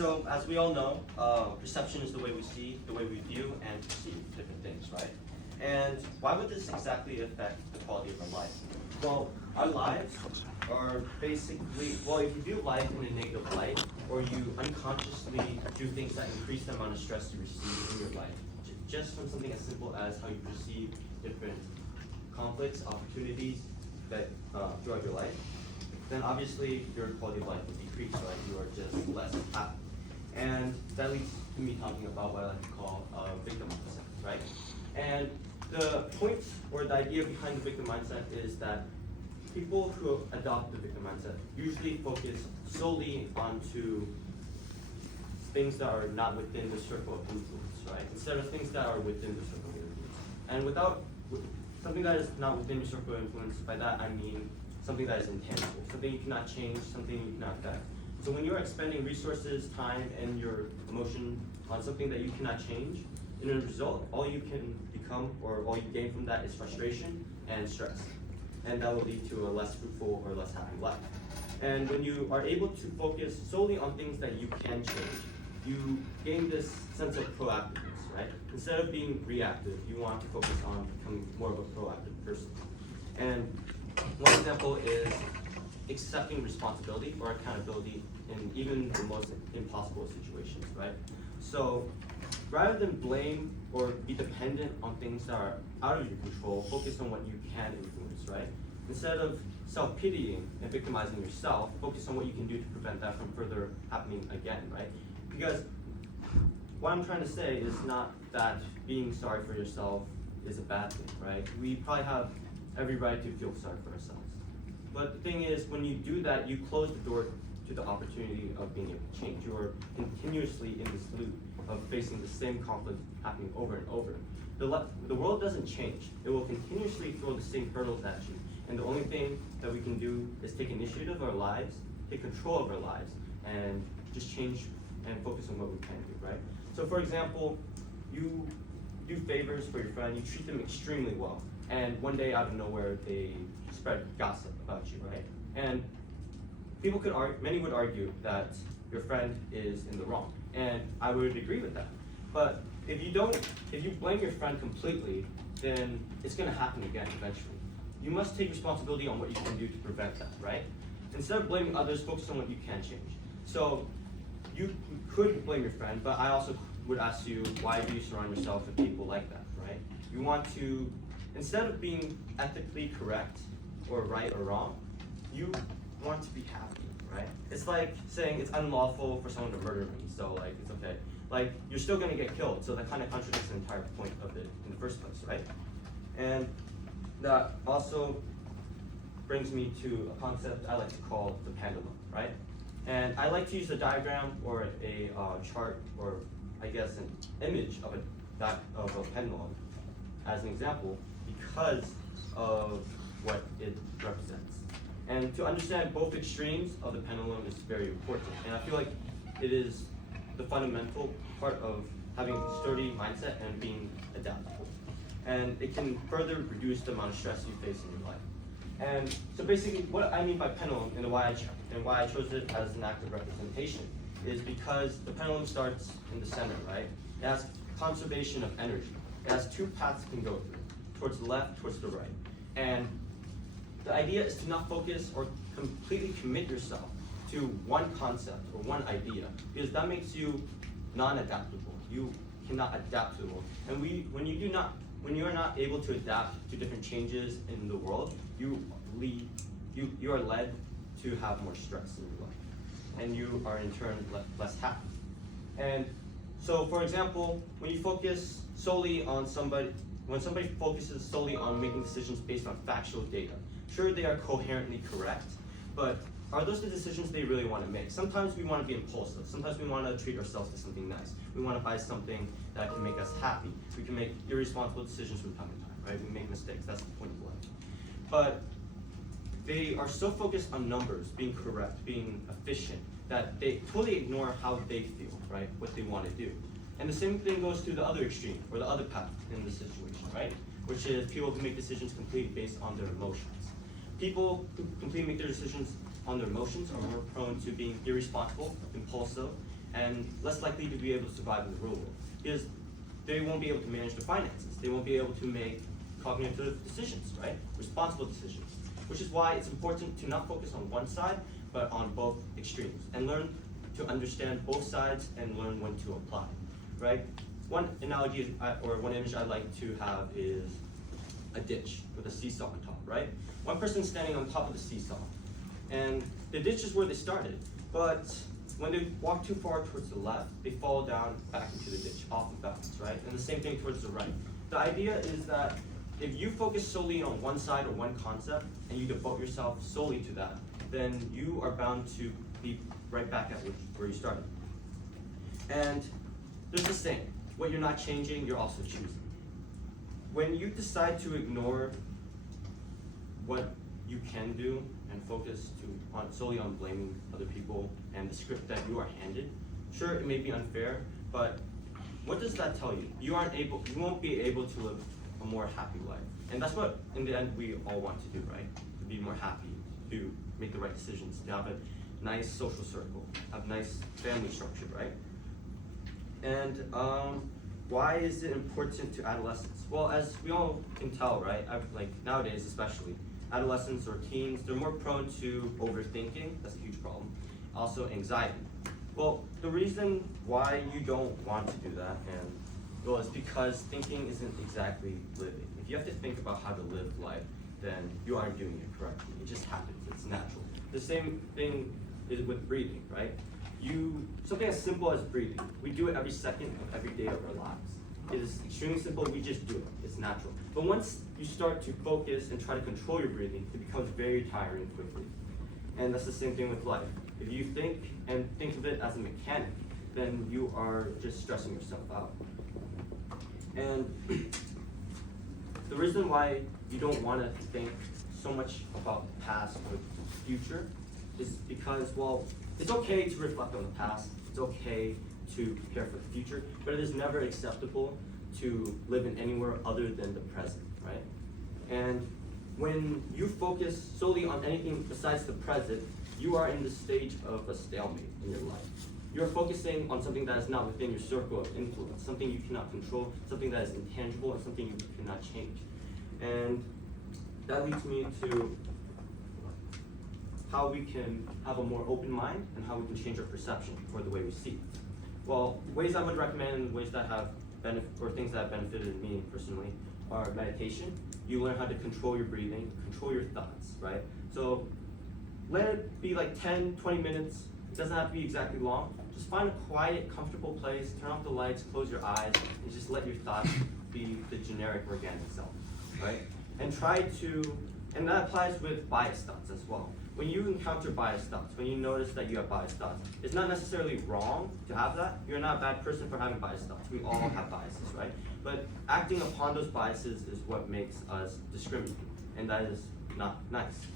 So, as we all know, perception is the way we see, the way we view and perceive different things, right? And why would this exactly affect the quality of our life? Well, our lives are basically, if you view life in a negative light, or you unconsciously do things that increase the amount of stress you receive in your life, just from something as simple as how you perceive different conflicts, opportunities that throughout your life, then obviously your quality of life will decrease, right? You are just less happy. And that leads to me talking about what I like to call victim mindset, right? And the point or the idea behind the victim mindset is that people who adopt the victim mindset usually focus solely onto things that are not within the circle of influence, right? Instead of things that are within the circle of influence. And something that is not within your circle of influence, by that I mean something that is intangible, something you cannot change, something you cannot affect. So when you're expending resources, time, and your emotion on something that you cannot change, in a result, all you can become or all you gain from that is frustration and stress. And that will lead to a less fruitful or less happy life. And when you are able to focus solely on things that you can change, you gain this sense of proactiveness, right? Instead of being reactive, you want to focus on becoming more of a proactive person. And one example is accepting responsibility or accountability in even the most impossible situations, right? So rather than blame or be dependent on things that are out of your control, focus on what you can influence, right? Instead of self-pitying and victimizing yourself, focus on what you can do to prevent that from further happening again, right? Because what I'm trying to say is not that being sorry for yourself is a bad thing, right? We probably have every right to feel sorry for ourselves. But the thing is, when you do that, you close the door to the opportunity of being able to change. You are continuously in this loop of facing the same conflict happening over and over. The world doesn't change. It will continuously throw the same hurdles at you. And the only thing that we can do is take initiative of our lives, take control of our lives, and just change and focus on what we can do, right? So for example, you do favors for your friend, you treat them extremely well, and one day out of nowhere they spread gossip about you, right? And many would argue that your friend is in the wrong, and I would agree with that. But if you blame your friend completely, then it's gonna happen again eventually. You must take responsibility on what you can do to prevent that, right? Instead of blaming others, focus on what you can change. So you could blame your friend, but I also would ask you, why do you surround yourself with people like that, right? You want to, instead of being ethically correct or right or wrong, you want to be happy, right? It's like saying it's unlawful for someone to murder me, so like it's okay. Like you're still gonna get killed, so that kind of contradicts the entire point of it in the first place, right? And that also brings me to a concept I like to call the pendulum, right? And I like to use a diagram or a chart, or I guess an image of a pendulum as an example because of what it represents. And to understand both extremes of the pendulum is very important. And I feel like it is the fundamental part of having a sturdy mindset and being adaptable. And it can further reduce the amount of stress you face in your life. And so basically what I mean by pendulum and why I chose it as an active representation is because the pendulum starts in the center, right? It has conservation of energy. It has two paths it can go through, towards the left, towards the right. And the idea is to not focus or completely commit yourself to one concept or one idea, because that makes you non-adaptable. You cannot adapt to the world. And when you are not able to adapt to different changes in the world, you are led to have more stress in your life, and you are in turn less happy. And so, for example, when somebody focuses solely on making decisions based on factual data, sure, they are coherently correct, but are those the decisions they really want to make? Sometimes we want to be impulsive. Sometimes we want to treat ourselves to something nice. We want to buy something that can make us happy. We can make irresponsible decisions from time to time, right? We make mistakes. That's the point of life. But they are so focused on numbers, being correct, being efficient, that they totally ignore how they feel, right? What they want to do. And the same thing goes to the other extreme, or the other path in this situation, right? Which is people who make decisions completely based on their emotions. People who completely make their decisions on their emotions are more prone to being irresponsible, impulsive, and less likely to be able to survive in the real world because they won't be able to manage their finances. They won't be able to make cognitive decisions, right? Responsible decisions. Which is why it's important to not focus on one side, but on both extremes, and learn to understand both sides and learn when to apply, right? One analogy or one image I like to have is a ditch with a seesaw on top, right? One person standing on top of the seesaw, and the ditch is where they started, but when they walk too far towards the left, they fall down back into the ditch, off of balance, right? And the same thing towards the right. The idea is that if you focus solely on one side or one concept, and you devote yourself solely to that, then you are bound to be right back at where you started. And there's this saying, what you're not changing, you're also choosing. When you decide to ignore what you can do and focus solely on blaming other people and the script that you are handed, sure, it may be unfair, but what does that tell you? You won't be able to live a more happy life. And that's what, in the end, we all want to do, right? To be more happy, to make the right decisions, to have a nice social circle, have nice family structure, right? And why is it important to adolescents? Well, as we all can tell, right? Nowadays especially, adolescents or teens, they're more prone to overthinking. That's a huge problem. Also anxiety. Well, the reason why you don't want to do that, is because thinking isn't exactly living. If you have to think about how to live life, then you aren't doing it correctly. It just happens. It's natural. The same thing is with breathing, right? Something as simple as breathing. We do it every second of every day of our lives. It is extremely simple. We just do it. It's natural. But once you start to focus and try to control your breathing, it becomes very tiring quickly. And that's the same thing with life. If you think of it as a mechanic, then you are just stressing yourself out. And the reason why you don't want to think so much about the past or the future is because, well, it's okay to reflect on the past, it's okay to prepare for the future, but it is never acceptable to live in anywhere other than the present, right? And when you focus solely on anything besides the present, you are in the stage of a stalemate in your life. You're focusing on something that is not within your circle of influence, something you cannot control, something that is intangible, and something you cannot change. And that leads me to how we can have a more open mind and how we can change our perception or the way we see. Well, ways I would recommend, ways that have things that have benefited me personally are meditation. You learn how to control your breathing, control your thoughts, right? So let it be like 10, 20 minutes. It doesn't have to be exactly long. Just find a quiet, comfortable place, turn off the lights, close your eyes, and just let your thoughts be the generic organic self, right? And and that applies with biased thoughts as well. When you encounter biased thoughts, when you notice that you have biased thoughts, it's not necessarily wrong to have that. You're not a bad person for having biased thoughts. We all have biases, right? But acting upon those biases is what makes us discriminate, and that is not nice.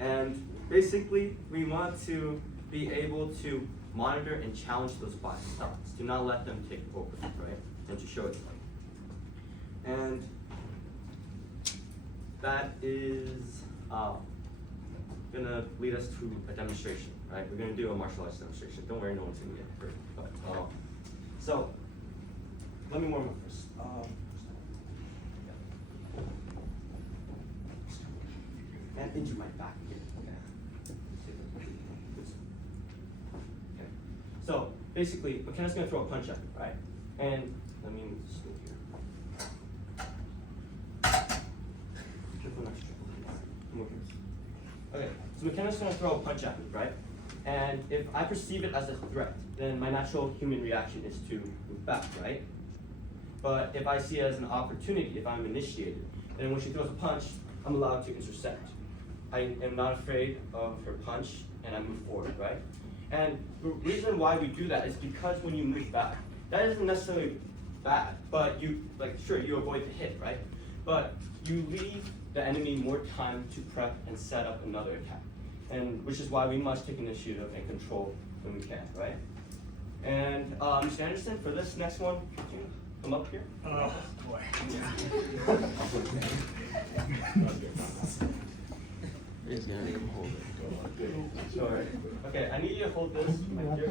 And basically, we want to be able to monitor and challenge those biased thoughts, to not let them take over, right? And to show it to them. And that is gonna lead us to a demonstration, right? We're gonna do a martial arts demonstration. Don't worry, no one's gonna get hurt. But so let me warm up first. And injure my back again. Okay. So basically, McKenna's gonna throw a punch at me, right? And let me just go here. Okay, so McKenna's gonna throw a punch at me, right? And if I perceive it as a threat, then my natural human reaction is to move back, right? But if I see it as an opportunity, if I'm initiated, then when she throws a punch, I'm allowed to intercept. I am not afraid of her punch, and I move forward, right? And the reason why we do that is because when you move back, that isn't necessarily bad, but you avoid the hit, right? But you leave the enemy more time to prep and set up another attack, and which is why we must take initiative and control when we can, right? And Mr. Anderson, for this next one, could you come up here? Oh boy. He's gonna hold it. Sure. Okay, I need you to hold this right here.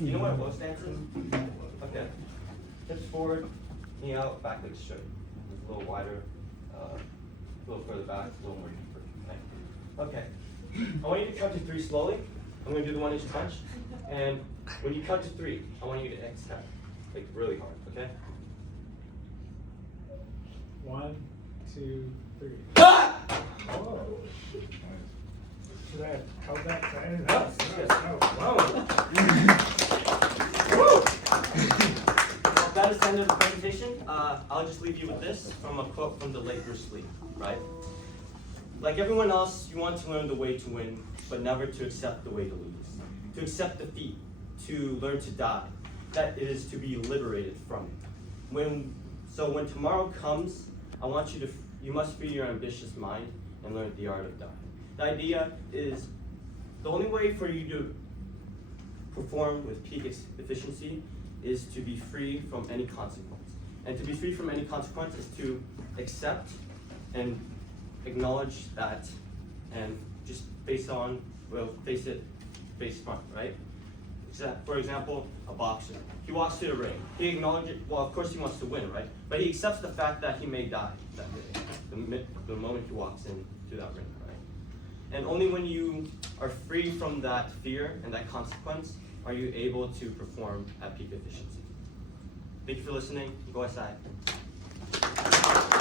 You know what a bow stance is? Okay. Hips forward, knee out, back leg straight. A little wider, a little further back, a little more deeper. Okay. I want you to count to 3 slowly. I'm going to do the 1-inch punch. And when you count to 3, I want you to exhale, like really hard, okay? 1, 2, 3. Ah! Whoa. Should I have held that tighter? Yes, yes. Oh, Woo! Well, that is the end of the presentation. I'll just leave you with this from a quote from the late Bruce Lee, right? Like everyone else, you want to learn the way to win, but never to accept the way to lose. To accept defeat, to learn to die. That is to be liberated from it. When tomorrow comes, I want you must free your ambitious mind and learn the art of dying. The idea is the only way for you to perform with peak efficiency is to be free from any consequence. And to be free from any consequence is to accept and acknowledge that and just face it face front, right? For example, a boxer. He walks to the ring. He acknowledges, well, of course he wants to win, right? But he accepts the fact that he may die that day, the moment he walks into that ring, right? And only when you are free from that fear and that consequence are you able to perform at peak efficiency. Thank you for listening. Go outside.